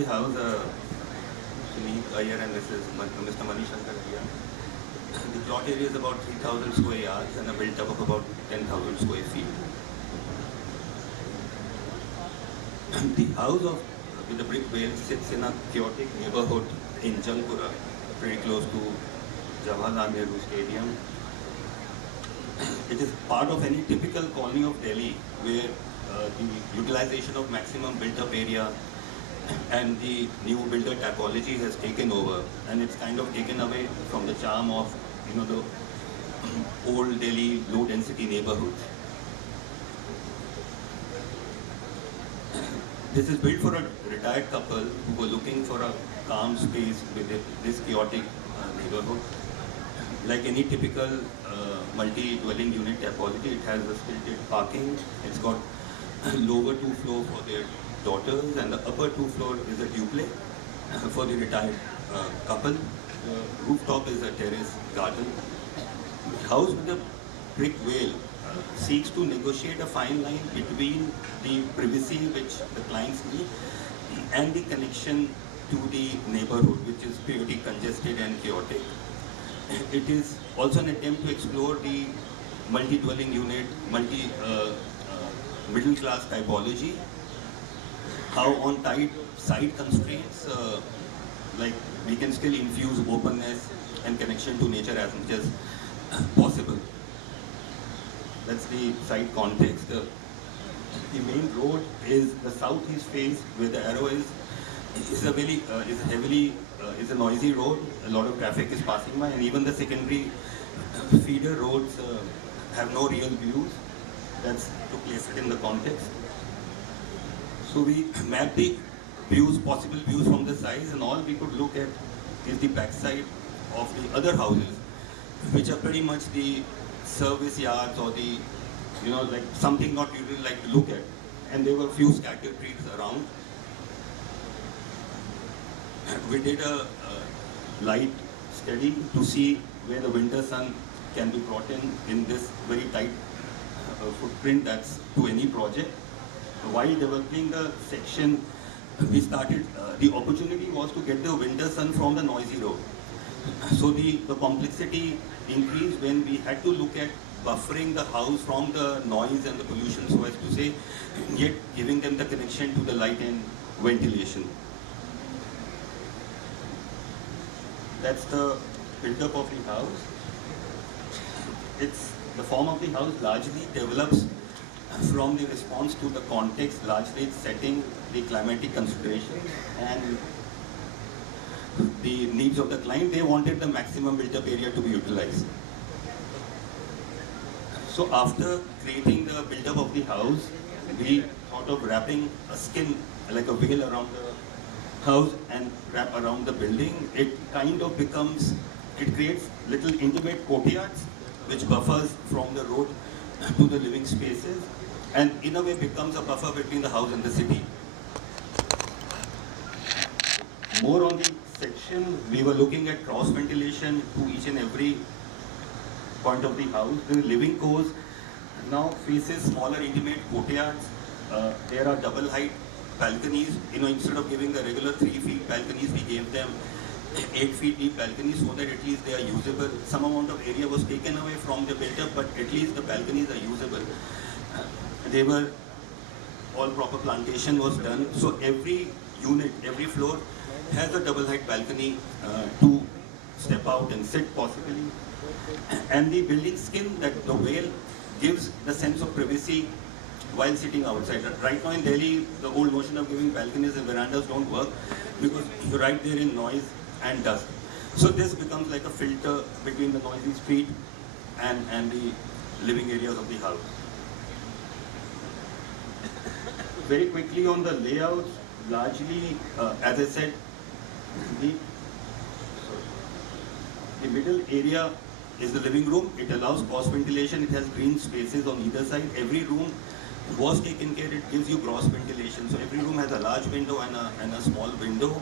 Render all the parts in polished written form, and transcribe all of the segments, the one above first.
the house, Suneet Iyer and Mr. Manish Shankar. The plot area is about 3,000 square yards and a built-up of about 10,000 square feet. The house with the brick wall sits in a chaotic neighborhood in Jangpura, very close to Jawaharlal Nehru Stadium. It is part of any typical colony of Delhi where the utilization of maximum built-up area and the new builder typology has taken over, and it's kind of taken away from the charm of the old Delhi low-density neighborhoods. This is built for a retired couple who were looking for a calm space with this chaotic neighborhood. Like any typical multi-dwelling unit typology, it has a stilted parking. It's got lower 2 floors for their daughters, and the upper 2 floor is a duplex for the retired couple. The rooftop is a terrace garden. The house with the brick wall seeks to negotiate a fine line between the privacy which the clients need and the connection to the neighborhood, which is pretty congested and chaotic. It is also an attempt to explore the multi-dwelling unit, middle class typology, how on tight site constraints, like we can still infuse openness and connection to nature as much as possible. That's the site context. The main road is the southeast face, where the arrow is a noisy road. A lot of traffic is passing by, and even the secondary feeder roads have no real views. That's to place it in the context. So we map the possible views from the sides, and all we could look at is the backside of the other houses, which are pretty much the service yards or the, like something not you really like to look at. And there were few scattered trees around. We did a light study to see where the winter sun can be brought in this very tight footprint that's to any project. While developing the section, we started, the opportunity was to get the winter sun from the noisy road. So the complexity increased when we had to look at buffering the house from the noise and the pollution, so as to say, yet giving them the connection to the light and ventilation. That's the build-up of the house. The form of the house largely develops from the response to the context, largely it's setting the climatic considerations and the needs of the client. They wanted the maximum built-up area to be utilized. So after creating the build-up of the house, we thought of wrapping a skin, like a veil around the house and wrap around the building. It kind of it creates little intimate courtyards which buffers from the road to the living spaces, and in a way becomes a buffer between the house and the city. More on the section, we were looking at cross ventilation to each and every point of the house. The living cores now faces smaller intimate courtyards. There are double height balconies. Instead of giving the regular 3 feet balconies, we gave them 8 feet deep balconies so that at least they are usable. Some amount of area was taken away from the build-up, but at least the balconies are usable. They were all proper plantation was done. So every unit, every floor has a double height balcony to step out and sit possibly. And the building skin, that the veil gives the sense of privacy while sitting outside. Right now in Delhi, the old notion of giving balconies and verandas don't work because you're right there in noise and dust. So this becomes like a filter between the noisy street and the living areas of the house. Very quickly on the layout, largely, as I said, the middle area is the living room. It allows cross ventilation. It has green spaces on either side. Every room was taken care. It gives you cross ventilation. So every room has a large window and a small window.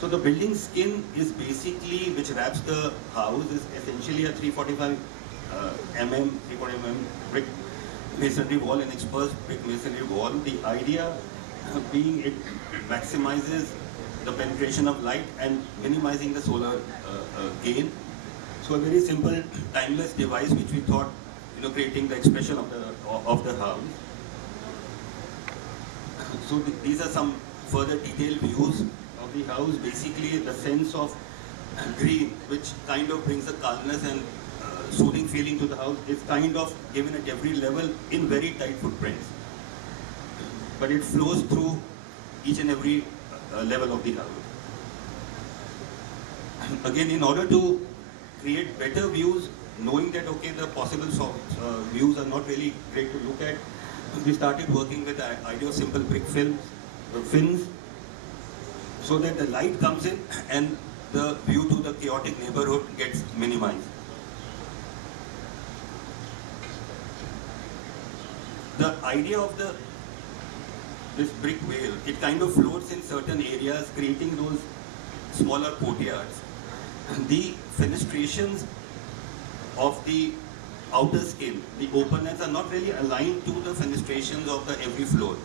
So the building skin is basically, which wraps the house, is essentially a 345 mm brick masonry wall, an exposed brick masonry wall. The idea being it maximizes the penetration of light and minimizing the solar gain. So a very simple, timeless device which we thought, creating the expression of the house. So these are some further detailed views of the house. Basically, the sense of green, which kind of brings the calmness and soothing feeling to the house, is kind of given at every level in very tight footprints. But it flows through each and every level of the house. Again, in order to create better views, knowing that okay, the possible views are not really great to look at, we started working with the idea of simple brick fins, so that the light comes in and the view to the chaotic neighborhood gets minimized. The idea of this brick wall, it kind of floats in certain areas, creating those smaller courtyards. The fenestrations of the outer skin, the openness, are not really aligned to the fenestrations of the every floor.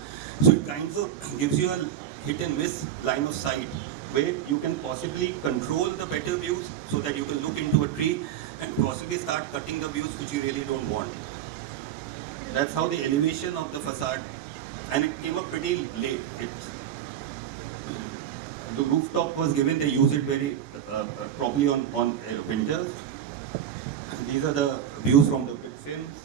So it kind of gives you a hit and miss line of sight, where you can possibly control the better views so that you can look into a tree and possibly start cutting the views which you really don't want. That's how the elevation of the facade, and it came up pretty late. The rooftop was given, they use it very properly on winters. These are the views from the brick films.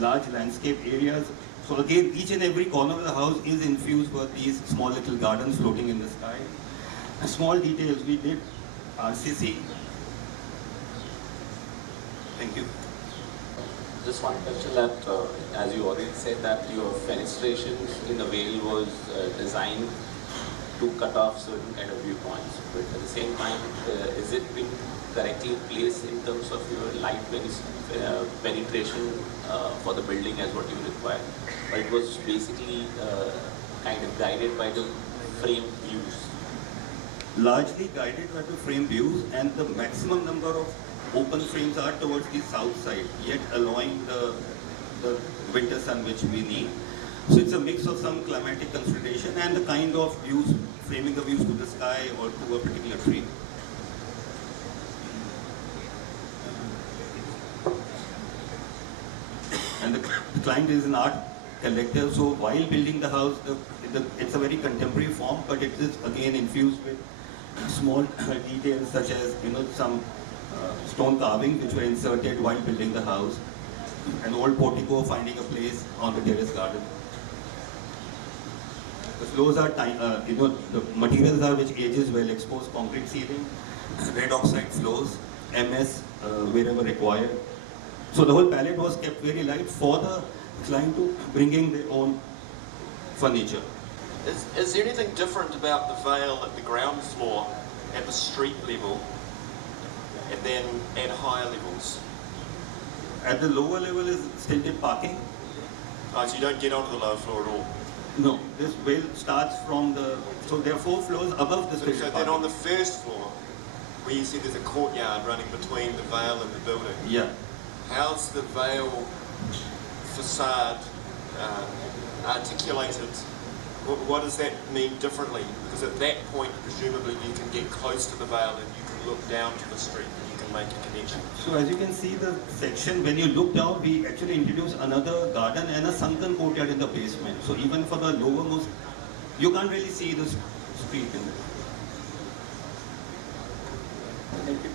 Large landscape areas. So again, each and every corner of the house is infused with these small little gardens floating in the sky. Small details, we did RCC. Thank you. Just one question that, as you already said, that your fenestrations in the Vale was designed to cut off certain kind of viewpoints. But at the same time, is it being correctly placed in terms of your light penetration for the building as what you require? But it was basically kind of guided by the frame views. Largely guided by the frame views, and the maximum number of open frames are towards the south side, yet allowing the winter sun which we need. So it's a mix of some climatic consideration and the kind of views, framing the views to the sky or to a particular tree. And the client is an art collector, so while building the house, it's a very contemporary form, but it is again infused with small details such as some stone carving which were inserted while building the house, an old portico finding a place on the terrace garden. The floors are the materials are which ages well, exposed concrete ceiling, red oxide floors, MS wherever required. So the whole palette was kept very light for the client to bring in their own furniture. Is there anything different about the Vale at the ground floor, at the street level, and then at higher levels? At the lower level is stilted parking. Oh, so you don't get onto the lower floor at all? No, this Vale starts from so there are 4 floors above the stilted So parking. then on the first floor, where you said there's a courtyard running between the Vale and the building, Yeah. how's the Vale facade articulated? What does that mean differently? Because at that point, presumably you can get close to the Vale and you can look down to the street and you can make a connection. So as you can see the section, when you look down, we actually introduce another garden and a sunken courtyard in the basement. So even for the lowermost, you can't really see the street in this. Thank you.